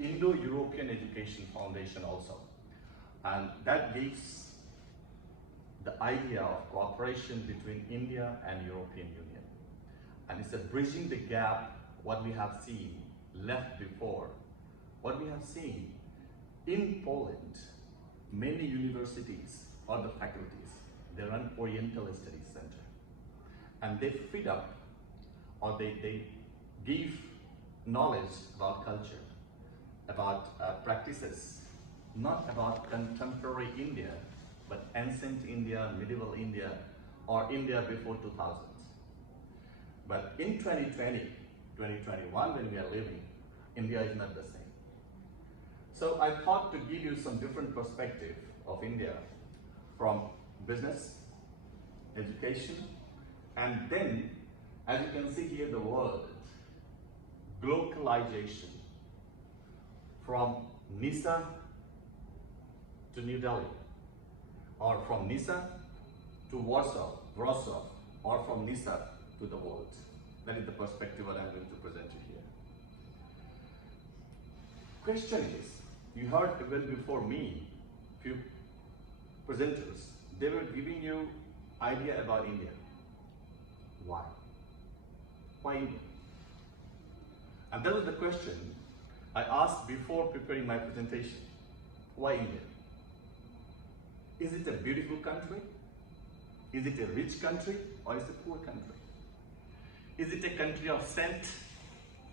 Indo-European Education Foundation also. And that gives the idea of cooperation between India and European Union. And it's a bridging the gap, what we have seen left before. What we have seen in Poland, many universities or the faculties, they run Oriental Studies Center. And they feed up, or they give knowledge about culture, about practices, not about contemporary India, but ancient India, medieval India, or India before 2000. But in 2020, 2021, when we are living, India is not the same. So I thought to give you some different perspective of India from business, education, and then, as you can see here, the word glocalization, from Nysa to New Delhi, or from Nysa to Wroclaw, or from Nysa to the world. That is the perspective that I'm going to present you here. Question is, you heard even before me, few presenters, they were giving you idea about India. Why? Why India? And that was the question I asked before preparing my presentation. Why India? Is it a beautiful country? Is it a rich country, or is it a poor country? Is it a country of scent,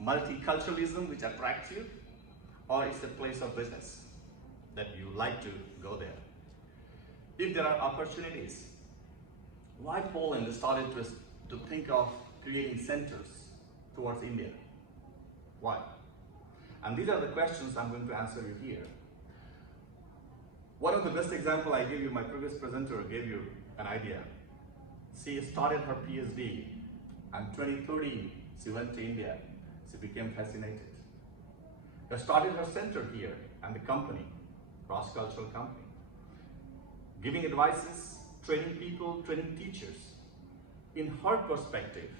multiculturalism which attracts you, or is it a place of business that you like to go there? If there are opportunities, why Poland started to think of creating centers towards India? Why? And these are the questions I'm going to answer you here. One of the best example I gave you, my previous presenter gave you an idea. She started her PhD, and 2013 she went to India. She became fascinated. She started her center here and the company, cross-cultural company, giving advices, training people, training teachers. In her perspective,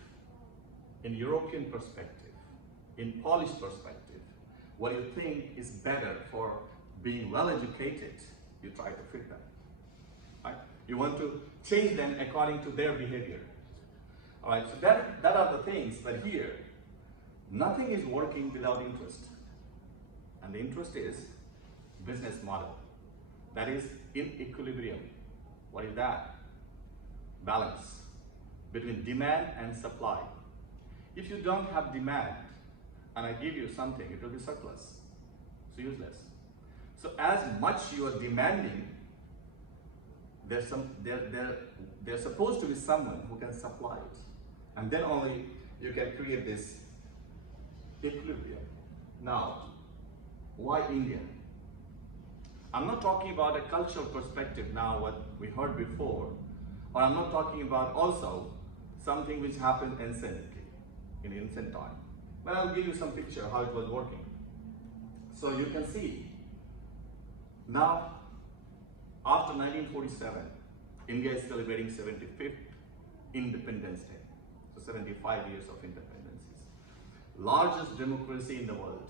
in European perspective, in Polish perspective, what you think is better for being well educated, you try to fit them. Right? You want to change them according to their behavior. All right, so that are the things that here, nothing is working without interest. And the interest is business model. That is in equilibrium. What is that? Balance between demand and supply. If you don't have demand, and I give you something, it will be surplus. It's useless. So as much you are demanding, there's supposed to be someone who can supply it. And then only you can create this equilibrium. Now, why India? I'm not talking about a cultural perspective now, what we heard before, or I'm not talking about also something which happened anciently, in ancient time. But I'll give you some picture how it was working. So you can see, now, after 1947, India is celebrating 75th Independence Day. So 75 years of independence. Largest democracy in the world.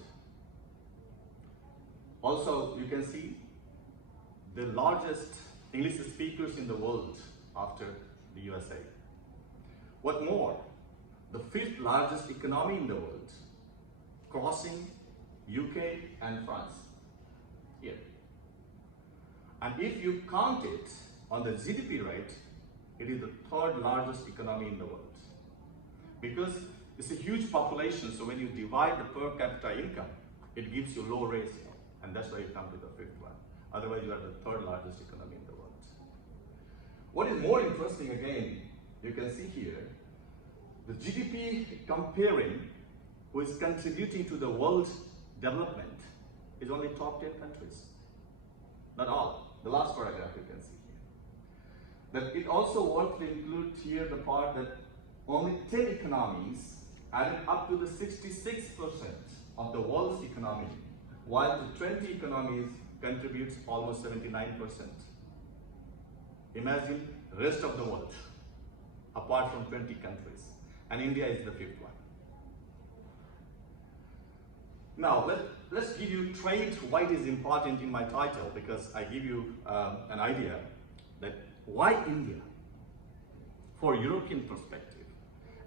Also, you can see the largest English speakers in the world after the USA. What more? The 5th largest economy in the world, crossing UK and France. Here. And if you count it on the GDP rate, it is the 3rd largest economy in the world. Because it's a huge population, so when you divide the per capita income, it gives you low ratio, and that's why you come to the 5th one. Otherwise, you are the 3rd largest economy in the world. What is more interesting again, you can see here, the GDP comparing who is contributing to the world's development is only top 10 countries. Not all. The last paragraph you can see here. But it also wants to include here the part that only 10 economies added up to the 66% of the world's economy, while the 20 economies contributes almost 79%. Imagine the rest of the world, apart from 20 countries, and India is the 5th one. Now, let's give you trade, why it is important in my title, because I give you an idea that why India, for European perspective,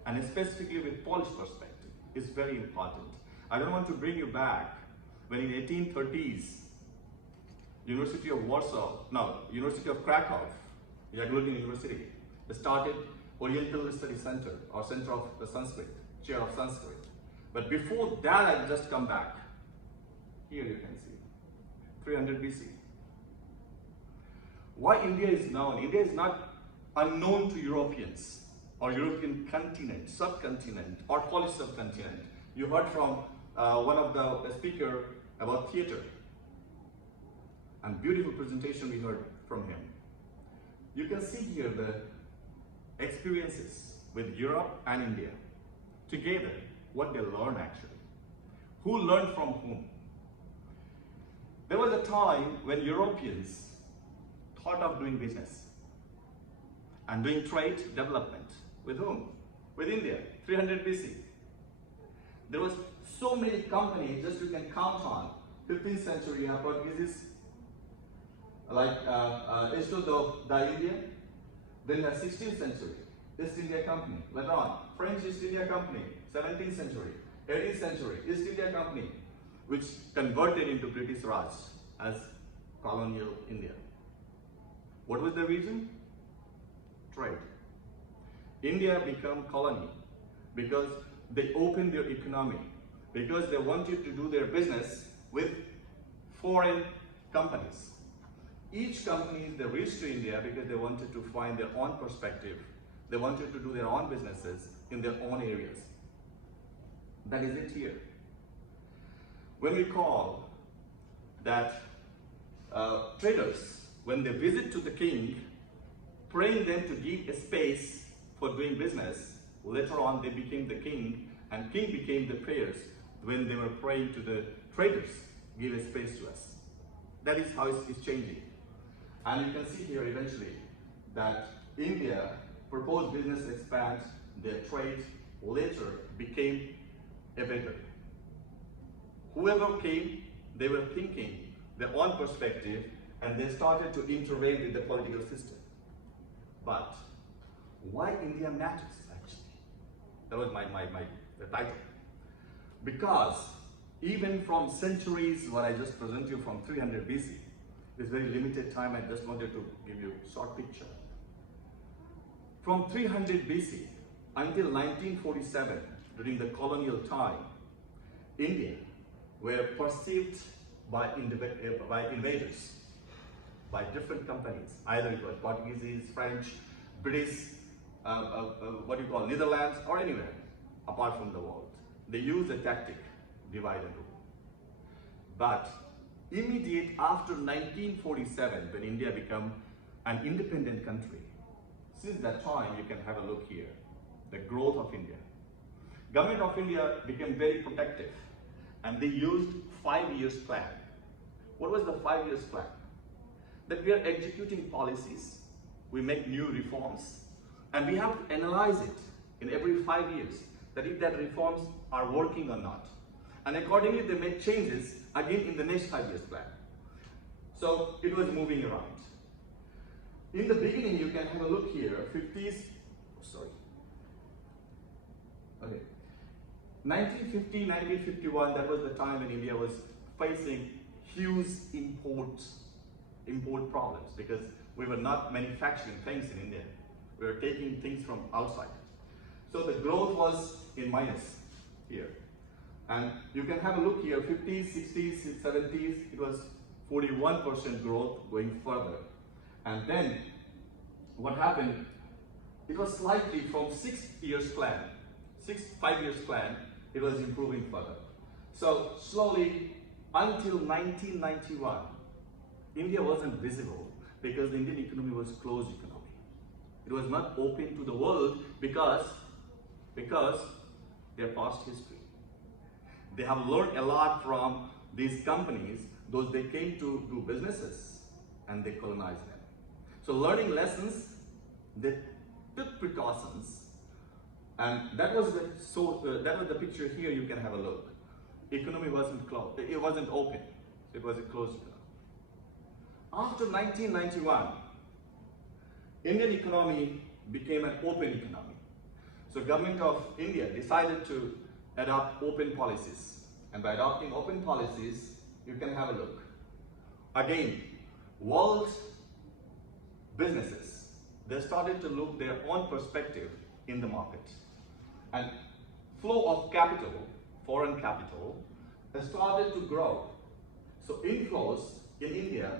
and specifically with Polish perspective, is very important. I don't want to bring you back when in 1830s, University of Krakow, Jagiellonian University, started Oriental Study Center, or Center of the Sanskrit, Chair of Sanskrit. But before that, I just come back. Here you can see, 300 BC. Why India is known? India is not unknown to Europeans, or European continent, subcontinent, or Polish subcontinent. You heard from one of the speaker about theater, and beautiful presentation we heard from him. You can see here the experiences with Europe and India together, what they learn actually. Who learned from whom? There was a time when Europeans thought of doing business and doing trade development. With whom? With India, 300 BC. There was so many companies, just you can count on. 15th century, you have Portuguese, like Esto da India. Then you have 16th century, East India Company. Later on, French East India Company, 17th century. 18th century, East India Company, which converted into British Raj as colonial India. What was the reason? Trade. India became colony because they opened their economy, because they wanted to do their business with foreign companies. Each company, they reached to India because they wanted to find their own perspective. They wanted to do their own businesses in their own areas. That is it here. When we call that traders, when they visit to the king, praying them to give a space for doing business, later on they became the king, and king became the prayers when they were praying to the traders, give a space to us. That is how it's changing. And you can see here eventually that India proposed business expand, their trade later became a better. Whoever came, they were thinking their own perspective, and they started to intervene with the political system. But why India matters actually? That was my title. Because even from centuries, what I just present you from 300 BC, this very limited time, I just wanted to give you a short picture. From 300 BC until 1947, during the colonial time, India were perceived by invaders, by different companies. Either it was Portuguese, French, British, Netherlands, or anywhere apart from the world. They used a tactic, divide and rule. But immediate after 1947, when India became an independent country, since that time you can have a look here, the growth of India. Government of India became very protective, and they used 5 years plan. What was the 5 years plan? That we are executing policies, we make new reforms, and we have to analyze it in every 5 years, that if that reforms are working or not. And accordingly, they make changes again in the next 5 years plan. So it was moving around. In the beginning, you can have a look here, 1950, 1951, that was the time when India was facing huge import problems, because we were not manufacturing things in India. We were taking things from outside. So the growth was in minus here. And you can have a look here, 50s, 60s, 70s, it was 41% growth going further. And then what happened, it was slightly from 5 years plan, it was improving further. So slowly until 1991, India wasn't visible because the Indian economy was closed economy. It was not open to the world because their past history. They have learned a lot from these companies, those they came to do businesses and they colonized them. So learning lessons, they took precautions, and that was the picture here. You can have a look. economy wasn't closed, it wasn't open, it was a closed economy. After 1991, Indian economy became an open economy. So government of India decided to adopt open policies. And by adopting open policies, you can have a look. Again, world businesses, they started to look their own perspective in the market. And flow of capital, foreign capital, has started to grow. So inflows in India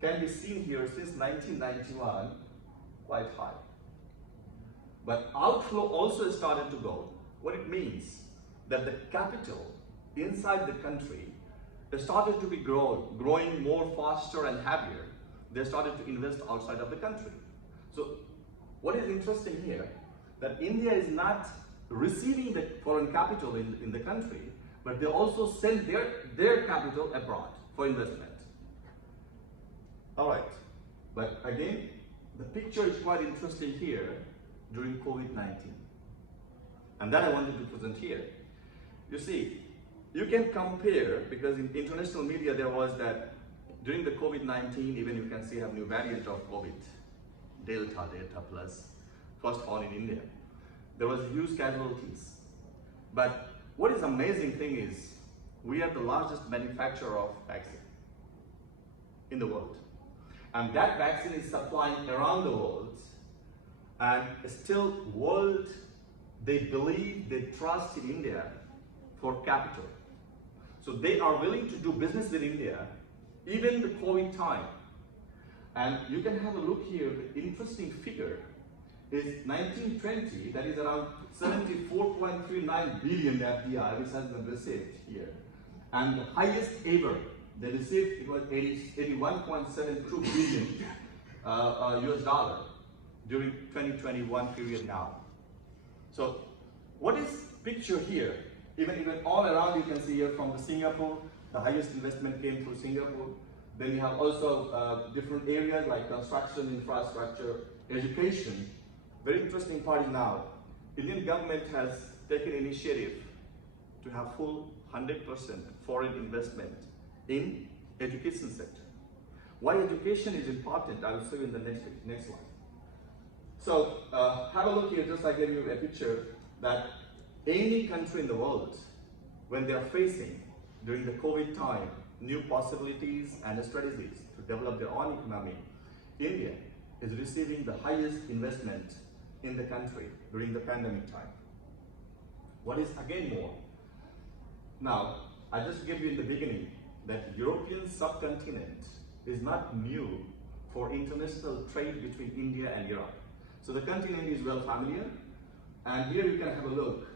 can be seen here since 1991, quite high. But outflow also started to go. What it means that the capital inside the country started to be growing more faster and heavier. They started to invest outside of the country. So what is interesting here, that India is not receiving the foreign capital in the country, but they also send their capital abroad for investment. All right, but again, the picture is quite interesting here during COVID-19. And that I wanted to present here. You see, you can compare, because in international media there was that during the COVID-19, even you can see a new variant of COVID, Delta plus, first found in India. There was huge casualties. But what is amazing thing is, we are the largest manufacturer of vaccine in the world. And that vaccine is supplying around the world. And still world, they believe, they trust in India for capital. So they are willing to do business with India, even in the COVID time. And you can have a look here, the interesting figure is 1920, that is around 74.39 billion FDI, which has been received here. And the highest ever they received, it was 81.72 billion US dollar during 2021 period now. So what is picture here? Even all around you can see here from the Singapore, the highest investment came through Singapore. Then you have also different areas like construction, infrastructure, education. Very interesting part is now, Indian government has taken initiative to have full 100% foreign investment in education sector. Why education is important, I will show you in the next slide. So have a look here, just I gave you a picture that any country in the world, when they are facing during the COVID time, new possibilities and strategies to develop their own economy, India is receiving the highest investment in the country during the pandemic time. What is again more? Now, I just gave you in the beginning that European subcontinent is not new for international trade between India and Europe. So the continent is well familiar, and here you can have a look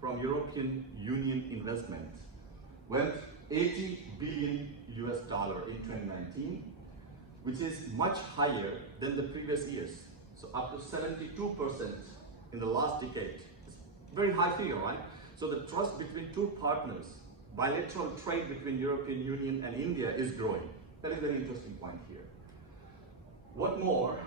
from European Union investment went 80 billion US dollar in 2019, which is much higher than the previous years. So up to 72% in the last decade. It's very high figure, right? So the trust between two partners, bilateral trade between European Union and India is growing. That is a very interesting point here. What more?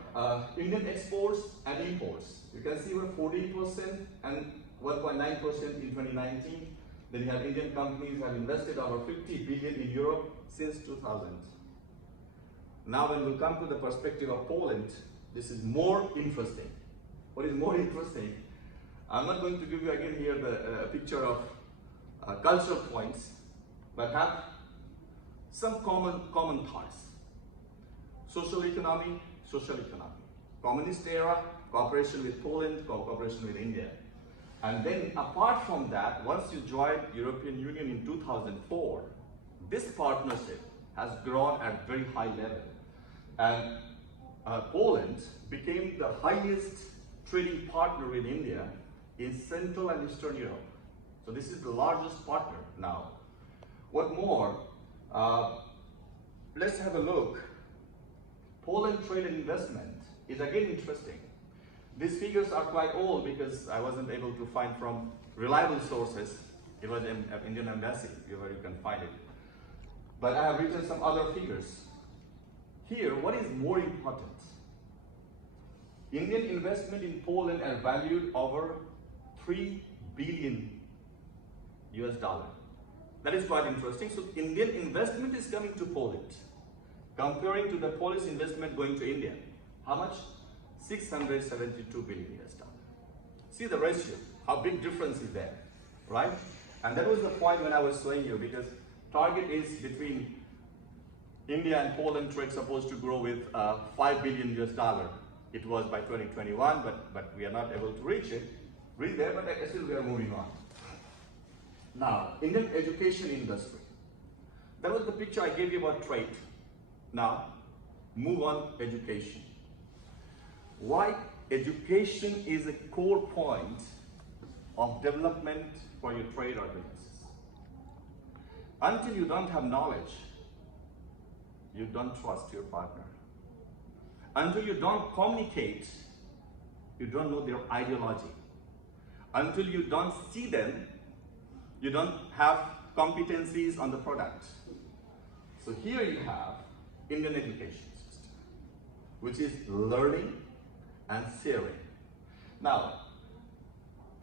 Indian exports and imports. You can see we're 14% and 1.9% in 2019. Then you have Indian companies have invested over 50 billion in Europe since 2000. Now when we come to the perspective of Poland, this is more interesting. What is more interesting? I'm not going to give you again here the picture of cultural points, but have some common parts. Social economy, social economy. Communist era, cooperation with Poland, cooperation with India. And then apart from that, once you joined European Union in 2004, this partnership has grown at very high level. And Poland became the highest trading partner with India in Central and Eastern Europe. So this is the largest partner now. What more? Let's have a look. Poland trade and investment is again interesting. These figures are quite old because I wasn't able to find from reliable sources. It was an Indian embassy, where you can find it. But I have written some other figures. Here, what is more important? Indian investment in Poland are valued over 3 billion US dollar. That is quite interesting. So Indian investment is coming to Poland. Comparing to the Polish investment going to India, how much? 672 billion US dollars. See the ratio, how big difference is there, right? And that was the point when I was showing you, because target is between India and Poland trade supposed to grow with 5 billion US dollar. It was by 2021, but we are not able to reach there, but still we are moving on. Now, Indian education industry. That was the picture I gave you about trade. Now, move on education. Why education is a core point of development for your trade or businesses. Until you don't have knowledge, you don't trust your partner. Until you don't communicate, you don't know their ideology. Until you don't see them, you don't have competencies on the product. So here you have Indian education system, which is learning and sharing. Now,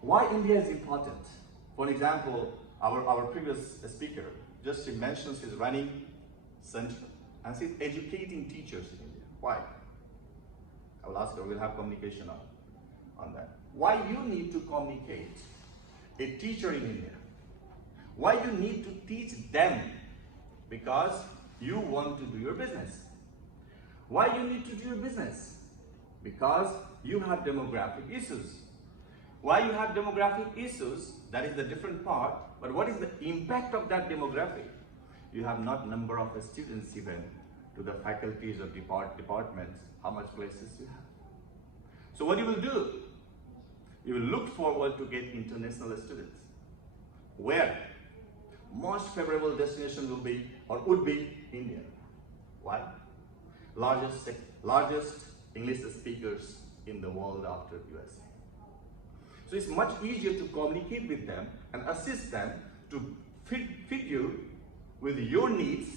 why India is important? For example, our previous speaker just mentions his running center and he's educating teachers in India. Why? I will ask her, we'll have communication on that. Why you need to communicate a teacher in India? Why you need to teach them? Because you want to do your business. Why you need to do your business? Because you have demographic issues. Why you have demographic issues, that is the different part, but what is the impact of that demographic? You have not number of students even to the faculties or departments, how much places you have. So what you will do? You will look forward to get international students. Where? Most favorable destination will be or would be India. Why? Largest English speakers in the world after USA. So it's much easier to communicate with them and assist them to fit you with your needs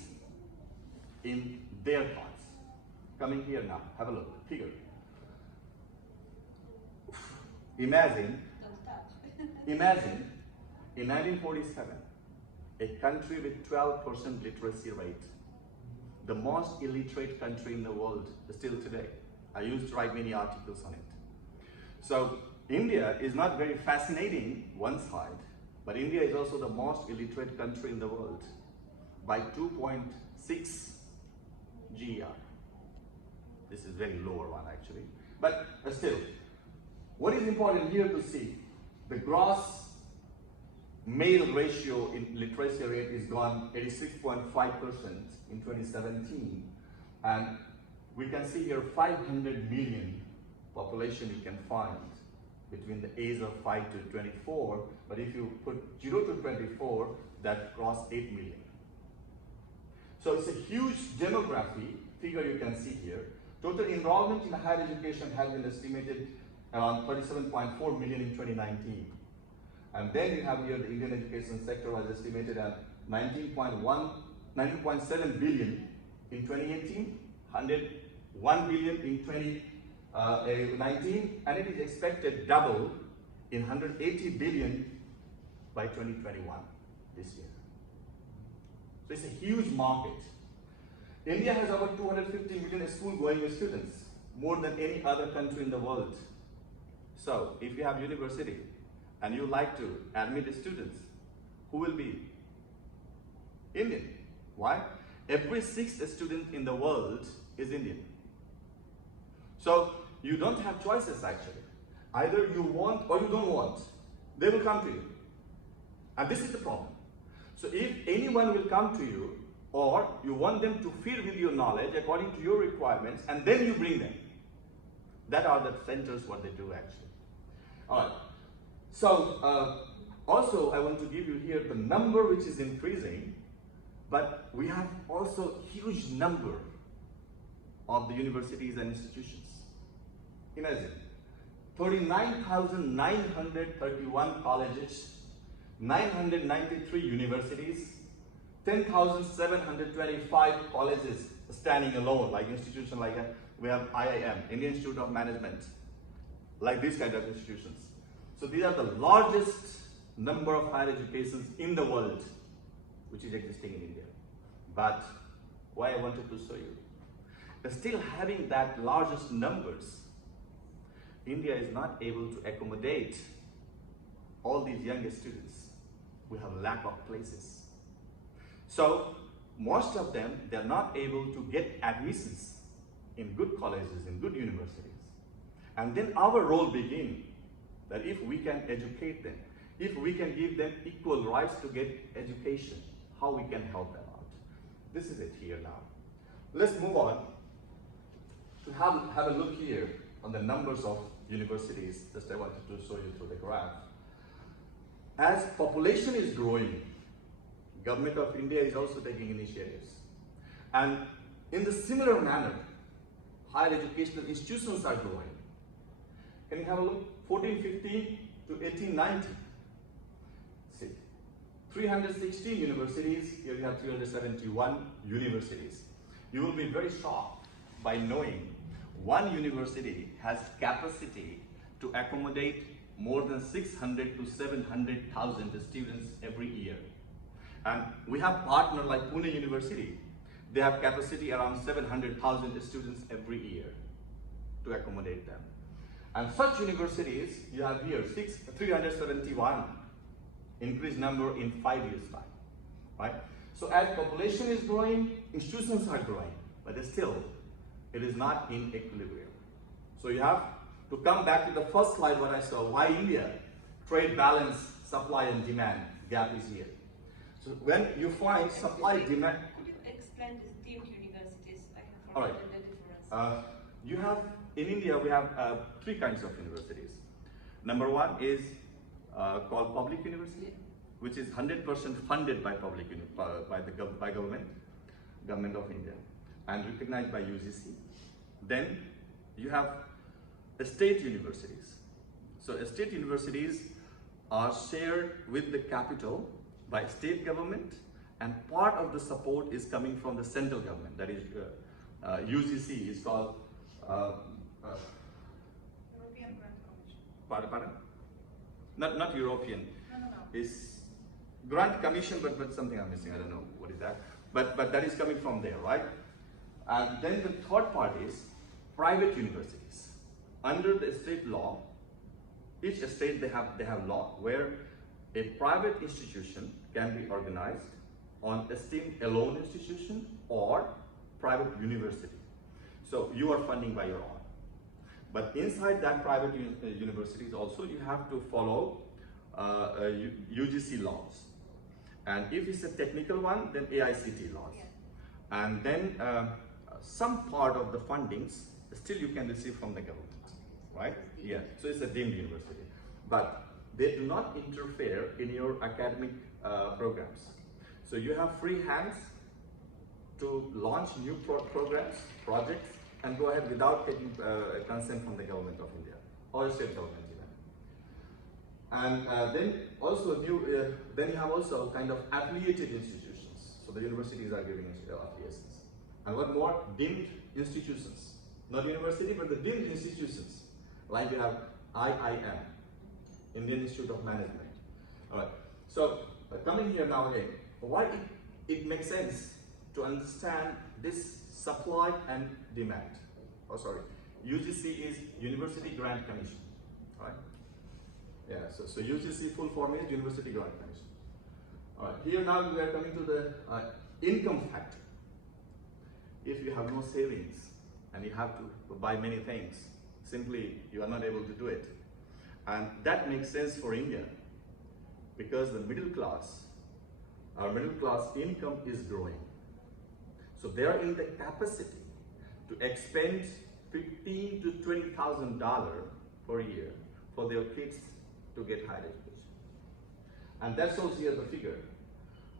in their thoughts. Coming here now, have a look, figure. Imagine in 1947, a country with 12% literacy rate, the most illiterate country in the world still today. I used to write many articles on it. So India is not very fascinating one side, but India is also the most illiterate country in the world by 2.6 GR. This is very lower one actually, but still, what is important here to see, the gross male ratio in literacy rate is gone 86.5% in 2017, and we can see here 500 million population you can find between the age of 5 to 24, but if you put 0 to 24, that cross 8 million. So it's a huge demography figure you can see here. Total enrollment in higher education has been estimated around 37.4 million in 2019. And then you have here the Indian education sector was estimated at 19.7 billion in 2018, 101 billion in 2019, and it is expected double in 180 billion by 2021 this year. So it's a huge market. India has over 250 million school-going students, more than any other country in the world. So if you have university and you like to admit students, who will be? Indian. Why? Every sixth student in the world is Indian. So you don't have choices actually. Either you want or you don't want. They will come to you. And this is the problem. So if anyone will come to you, or you want them to fill with your knowledge according to your requirements, and then you bring them. That are the centers what they do actually. All right. So also I want to give you here the number which is increasing, but we have also huge number of the universities and institutions. Imagine 39,931 colleges, 993 universities, 10,725 colleges standing alone, like institution like we have IIM, Indian Institute of Management, like these kind of institutions. So these are the largest number of higher educations in the world. which is existing in India. But why I wanted to show you, still having that largest numbers, India is not able to accommodate all these younger students. We have lack of places. So most of them, they're not able to get admissions in good colleges, in good universities. And then our role begins that if we can educate them, if we can give them equal rights to get education, how we can help them out. This is it here now. Let's move on to have a look here on the numbers of universities. Just I wanted to show you through the graph. As population is growing, Government of India is also taking initiatives. And in the similar manner, higher educational institutions are growing. Can you have a look? 1450 to 1890. See, 316 universities, here we have 371 universities. You will be very shocked by knowing one university has capacity to accommodate more than 600 to 700,000 students every year. And we have partners like Pune University. They have capacity around 700,000 students every year to accommodate them. And such universities, you have here 371 increased number in 5 years' time, right? So as population is growing, institutions are growing, but still, it is not in equilibrium. So you have to come back to the first slide what I saw, why India? Trade balance, supply and demand gap is here. So when you find supply demand... Could you explain these deemed universities? I have All right. forgotten the difference. You have, in India, we have three kinds of universities. Number one is called public university, which is 100% funded by by government of India, and recognized by UGC. Then you have state universities. So state universities are shared with the capital by state government, and part of the support is coming from the central government. That is, UGC is called European Grant Commission. Pardon? Not European. No. Is Grant Commission, but something I'm missing. I don't know what is that. But that is coming from there, right? And then the third part is private universities. Under the state law, each state they have law where a private institution can be organized on a STEM-alone institution or private university. So you are funding by your own. But inside that private universities also you have to follow UGC laws. And if it's a technical one, then AICT laws. Yeah. And then some part of the fundings still you can receive from the government, right? Yeah, so it's a deemed university. But they do not interfere in your academic programs. So you have free hands to launch new programs, projects, and go ahead without taking consent from the government of India or state government even. And then also then you have also kind of affiliated institutions. So the universities are giving affiliations. And what more? Deemed institutions. Not university, but the deemed institutions. Like you have IIM, Indian Institute of Management. All right. So coming here now again, why it makes sense to understand this supply and demand. Oh, sorry. UGC is University Grant Commission, right? Yeah. So UGC full form is University Grant Commission. All right. Here now we are coming to the income factor. If you have no savings and you have to buy many things, simply you are not able to do it. And that makes sense for India because the our middle class income is growing. So they are in the capacity to expend $15,000 to $20,000 per year for their kids to get higher education. And that shows here the figure.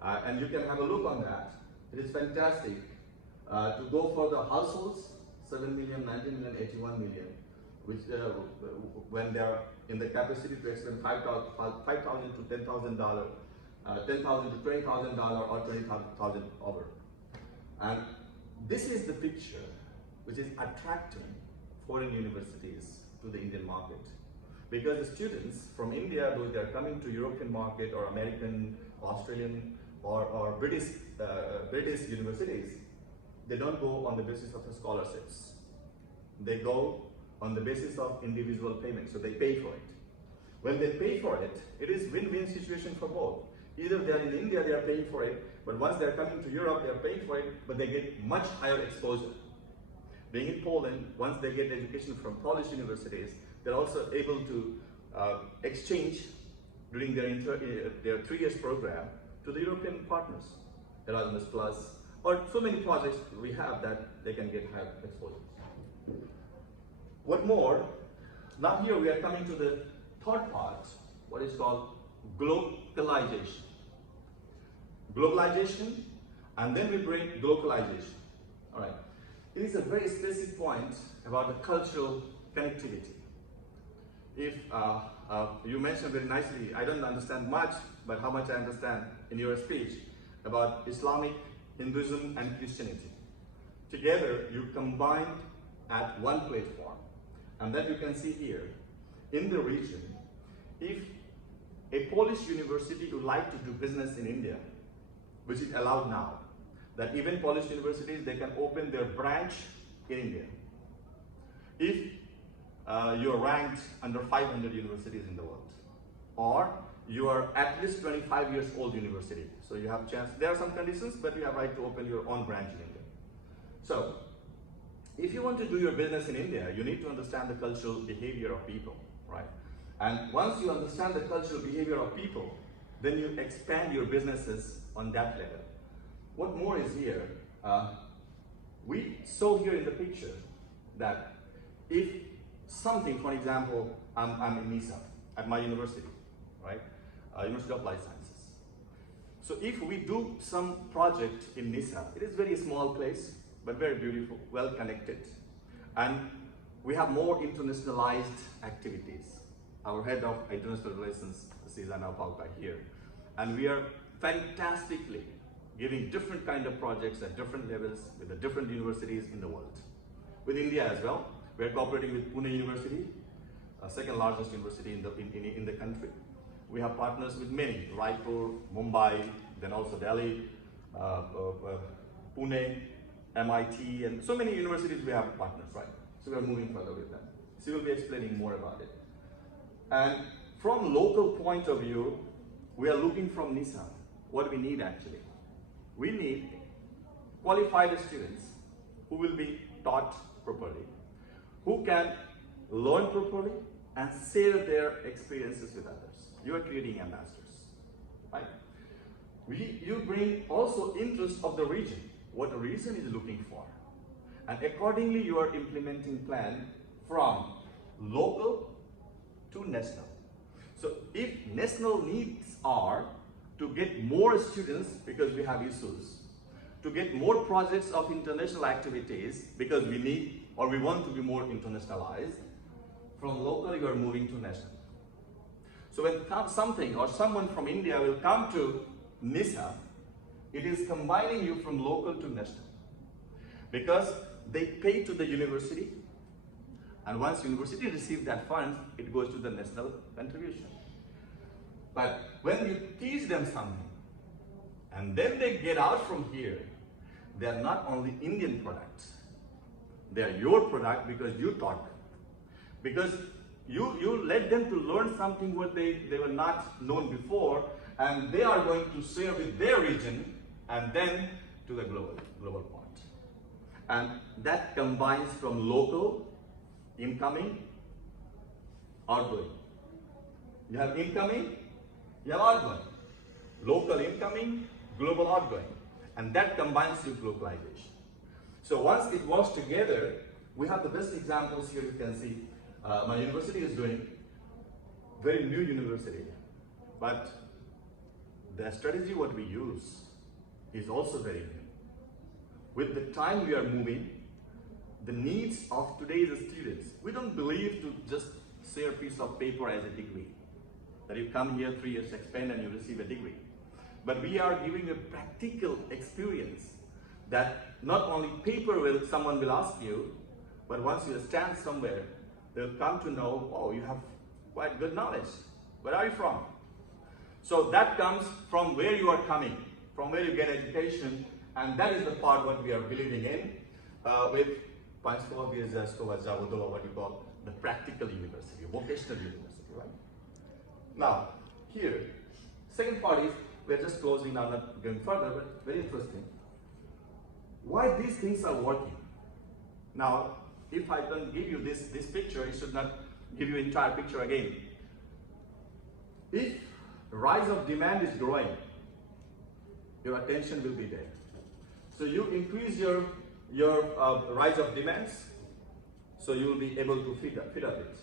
And you can have a look on that. It is fantastic to go for the households, 7 million, 19 million, 81 million, which when they are in the capacity to expend $5,000 to $10,000, $10,000 to $20,000 or $20,000 over. And this is the picture which is attracting foreign universities to the Indian market. Because the students from India, though they are coming to European market or American, Australian or British universities, they don't go on the basis of the scholarships. They go on the basis of individual payment, so they pay for it. When they pay for it, it is win-win situation for both. Either they are in India, they are paying for it, but once they are coming to Europe, they are paying for it, but they get much higher exposure. Being in Poland, once they get education from Polish universities, they're also able to exchange during their 3 years program to the European partners, Erasmus Plus, or so many projects we have that they can get higher exposure. What more, now here we are coming to the third part, what is called glocalization. Globalization, and then we bring glocalization. All right. It is a very specific point about the cultural connectivity. If you mentioned very nicely, I don't understand much, but how much I understand in your speech about Islamic, Hinduism, and Christianity. Together, you combined at one platform. And then you can see here, in the region, if a Polish university would like to do business in India, which is allowed now, that even Polish universities, they can open their branch in India. If you are ranked under 500 universities in the world, or you are at least 25 years old university, so you have chance, there are some conditions, but you have right to open your own branch in India. So, if you want to do your business in India, you need to understand the cultural behavior of people, right? And once you understand the cultural behavior of people, then you expand your businesses on that level. What more is here? We saw here in the picture that if something, for example, I'm in Nysa at my university, right? University of Life Sciences. So if we do some project in Nysa, it is very small place, but very beautiful, well connected. And we have more internationalized activities. Our head of international relations, Susanna Palpa here. And we are fantastically giving different kind of projects at different levels with the different universities in the world. With India as well, we are cooperating with Pune University, second largest university in the country. We have partners with many, Raipur, Mumbai, then also Delhi, Pune, MIT, and so many universities we have partners, right? So we are moving further with them. So we'll be explaining more about it. And from local point of view, we are looking from Nysa, what we need actually. We need qualified students who will be taught properly, who can learn properly and share their experiences with others. You are creating ambassadors, right? You bring also interest of the region, what the region is looking for. And accordingly, you are implementing plan from local to national. So if national needs are to get more students because we have issues, to get more projects of international activities because we need or we want to be more internationalized, from local you are moving to national. So when something or someone from India will come to Nysa, it is combining you from local to national. Because they pay to the university, and once university receives that funds, it goes to the national contribution. But when you teach them something, and then they get out from here, they are not only Indian products, they are your product because you taught them. Because you led them to learn something what they were not known before, and they are going to share with their region, and then to the global point. And that combines from local, incoming, outgoing. You have incoming, you have outgoing. Local incoming, global outgoing. And that combines with globalization. So once it works together, we have the best examples here you can see. My university is doing very new university, but the strategy what we use is also very new. With the time we are moving, the needs of today's students, we don't believe to just share a piece of paper as a degree. That you come here 3 years, expand and you receive a degree. But we are giving a practical experience that not only paper will someone will ask you, but once you stand somewhere, they'll come to know, oh, you have quite good knowledge. Where are you from? So that comes from where you are coming, from where you get education, and that is the part what we are believing in with Państwowa Wiedza Zawodowa, what you call the practical university, vocational university, right? Now, here, second part is, we're just closing now, not going further, but very interesting. Why these things are working? Now, if I don't give you this picture, it should not give you entire picture again. If rise of demand is growing, your attention will be there. So you increase your rise of demands, so you will be able to fit up it.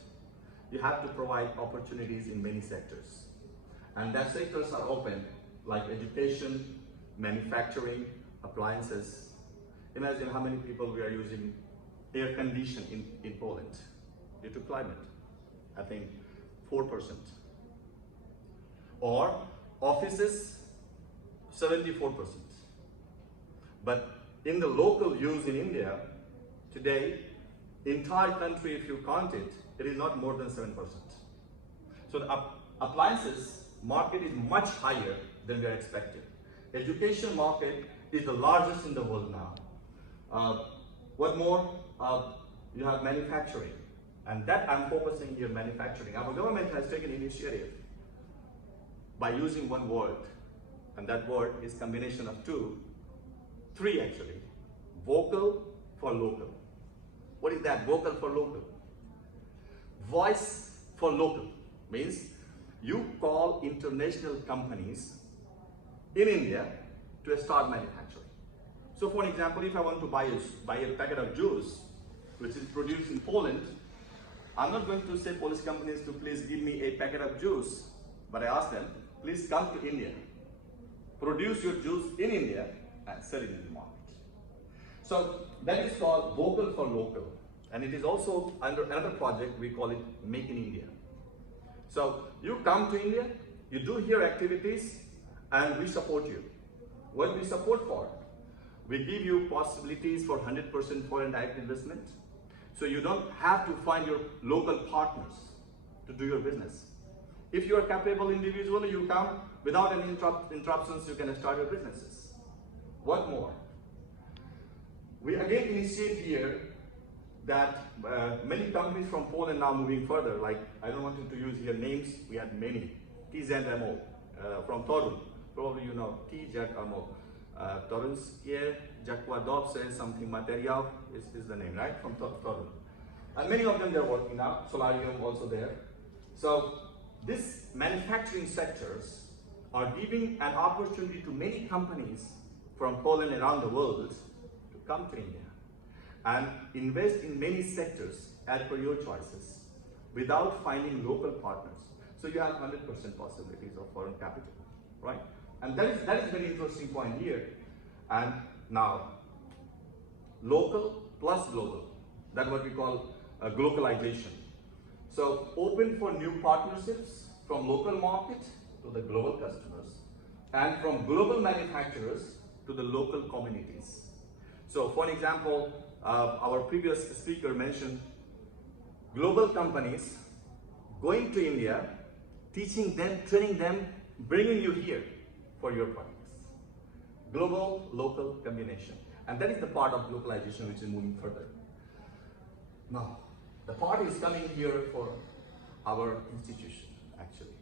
You have to provide opportunities in many sectors. And that sectors are open, like education, manufacturing, appliances. Imagine how many people we are using air conditioning in Poland due to climate. I think 4%. Or offices, 74%. But in the local use in India, today, entire country, if you count it, it is not more than 7%. So the appliances market is much higher than we are expecting. Education market is the largest in the world now. What more? You have manufacturing, and that I'm focusing here, manufacturing. Our government has taken initiative by using one word, and that word is combination of three actually. Vocal for local. What is that? Vocal for local. Voice for local means you call international companies in India to start manufacturing. So for example, if I want to buy a packet of juice, which is produced in Poland, I'm not going to say Polish companies to please give me a packet of juice, but I ask them, please come to India, produce your juice in India and sell it in the market. So that is called vocal for local. And it is also under another project, we call it Make in India. So you come to India, you do here activities, and we support you. What we support for? We give you possibilities for 100% foreign direct investment. So you don't have to find your local partners to do your business. If you are capable individually, you come without any interruptions, you can start your businesses. What more? We again initiate here that many companies from Poland now moving further, like I don't want to use here names, we had many. TZMO from Torun, probably you know TZMO. Torunskie Zakładowcy something material is the name, right? From Torun. And many of them they're working now, Solarium also there. So these manufacturing sectors are giving an opportunity to many companies from Poland around the world to come to India and invest in many sectors as per your choices without finding local partners. So you have 100% possibilities of foreign capital, right? And that is very interesting point here. And now, local plus global, that's what we call glocalization. So open for new partnerships from local market to the global customers and from global manufacturers to the local communities. So for example, our previous speaker mentioned global companies going to India, teaching them, training them, bringing you here for your products. Global, local combination. And that is the part of glocalization which is moving further. Now, the part is coming here for our institution, actually.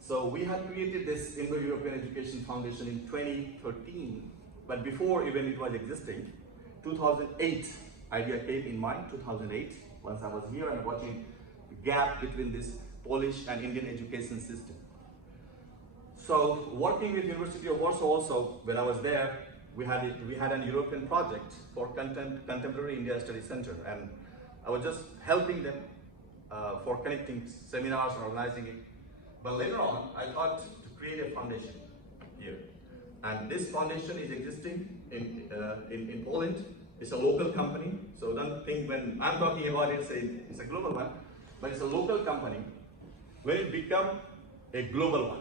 So we have created this Indo-European Education Foundation in 2013, but before even it was existing, 2008, idea came in mind, 2008, once I was here and watching the gap between this Polish and Indian education system. So working with University of Warsaw also, when I was there, we had an European project for Contemporary India Study Center, and I was just helping them for connecting seminars and organizing it. But later on, I thought to create a foundation here. And this foundation is existing in Poland. It's a local company, so don't think when I'm talking about it, say it's a global one, but it's a local company where it become a global one.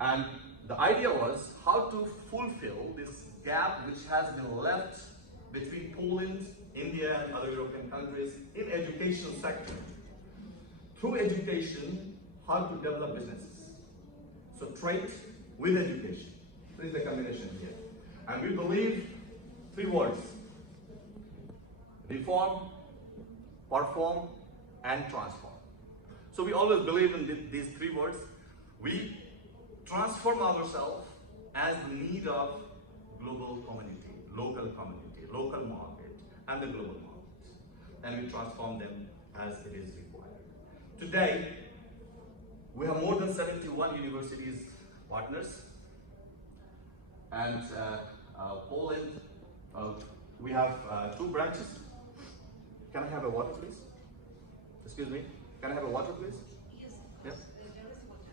And the idea was how to fulfill this gap which has been left between Poland, India, and other European countries in education sector. Through education, how to develop businesses. So trade with education. So This is the combination here. And we believe three words: reform, perform, and transform. So we always believe in these three words. We transform ourselves as the need of global community, local market, and the global market. And we transform them as it is required. Today, we have more than 71 universities partners. And Poland, we have 2 branches. Can I have a water, please? Excuse me. Can I have a water, please? Yes, of Yeah. course. There is water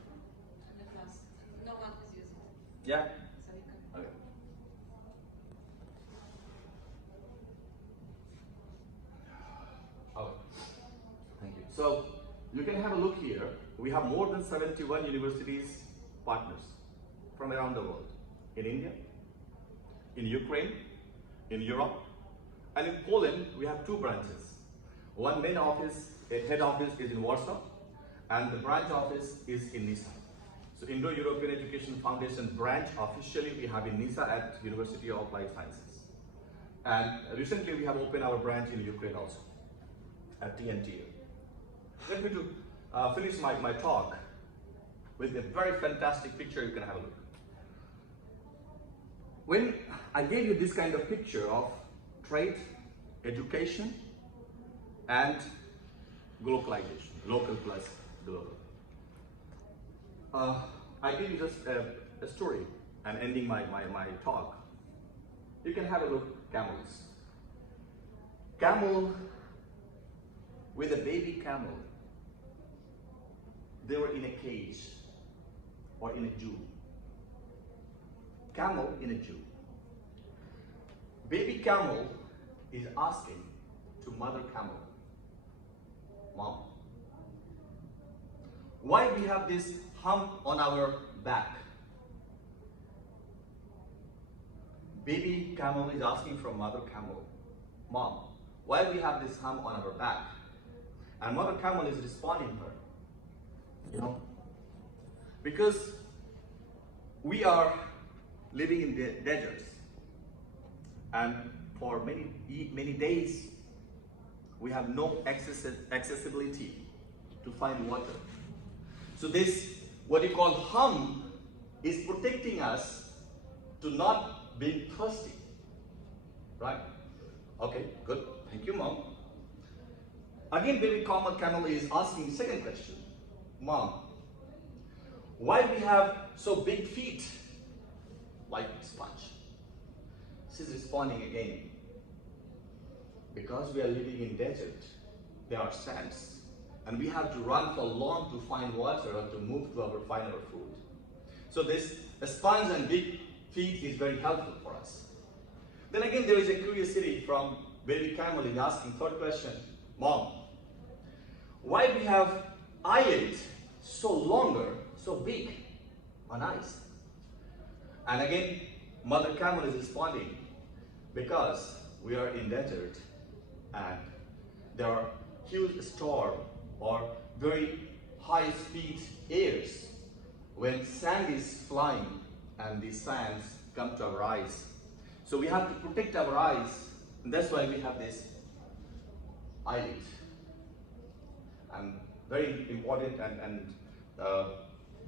in the class. No one is using it. Yeah. So you can. Okay. Okay. Thank you. So you can have a look here. We have more than 71 universities partners from around the world. In India, in Ukraine, in Europe, and in Poland we have 2 branches. One main office, a head office is in Warsaw, and the branch office is in Nysa. So Indo-European Education Foundation branch officially we have in Nysa at University of Applied Sciences. And recently we have opened our branch in Ukraine also, at TNT. Let me finish my talk with a very fantastic picture. You can have a look. When I gave you this kind of picture of trade, education, and glocalization, local plus global. I give you just a story and ending my talk. You can have a look, camels. Camel with a baby camel. They were in a cage or in a zoo. Camel in a zoo. Baby camel is asking to mother camel, Mom, why we have this hump on our back? Baby camel is asking from mother camel, Mom, why we have this hump on our back? And mother camel is responding her, because we are living in the deserts, and for many days we have no accessibility to find water. So this, what you call hump, is protecting us to not being thirsty, right? Okay, good. Thank you, Mom. Again, baby camel is asking the second question, Mom, why we have so big feet like sponge? She's responding again, because we are living in desert, there are sands, and we have to run for long to find water or to move to find our food. So this sponge and big feet is very helpful for us. Then again, there is a curiosity from baby camel in asking third question, Mom, why we have eyelid so longer, so big on eyes? And again, mother camel is responding, because we are in desert and there are huge storm or very high speed airs when sand is flying and the sands come to our eyes. So we have to protect our eyes, and that's why we have this eyelid. And very important and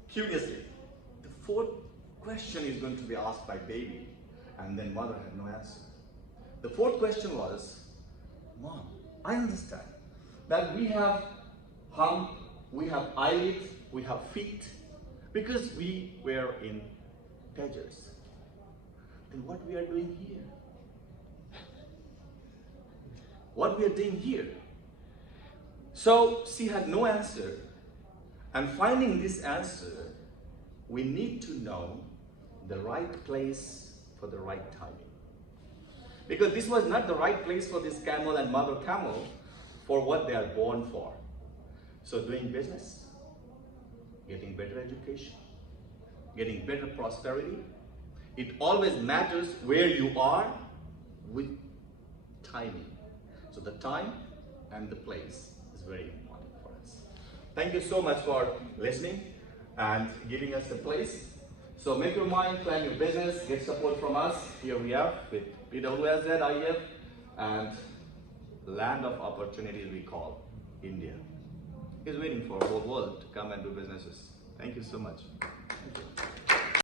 curiously, the fourth question is going to be asked by baby, and then mother had no answer. The fourth question was, Mom, I understand that we have hump, we have eyelids, we have feet, because we were in deserts. Then what we are doing here? What we are doing here? So she had no answer, and finding this answer, we need to know the right place for the right timing. Because this was not the right place for this camel and mother camel for what they are born for. So doing business, getting better education, getting better prosperity, it always matters where you are with timing. So the time and the place is very important for us. Thank you so much for listening and giving us a place. So make your mind, plan your business, get support from us. Here we are with PWSZ, IF, and land of opportunities we call India. Is waiting for the whole world to come and do businesses. Thank you so much. Thank you.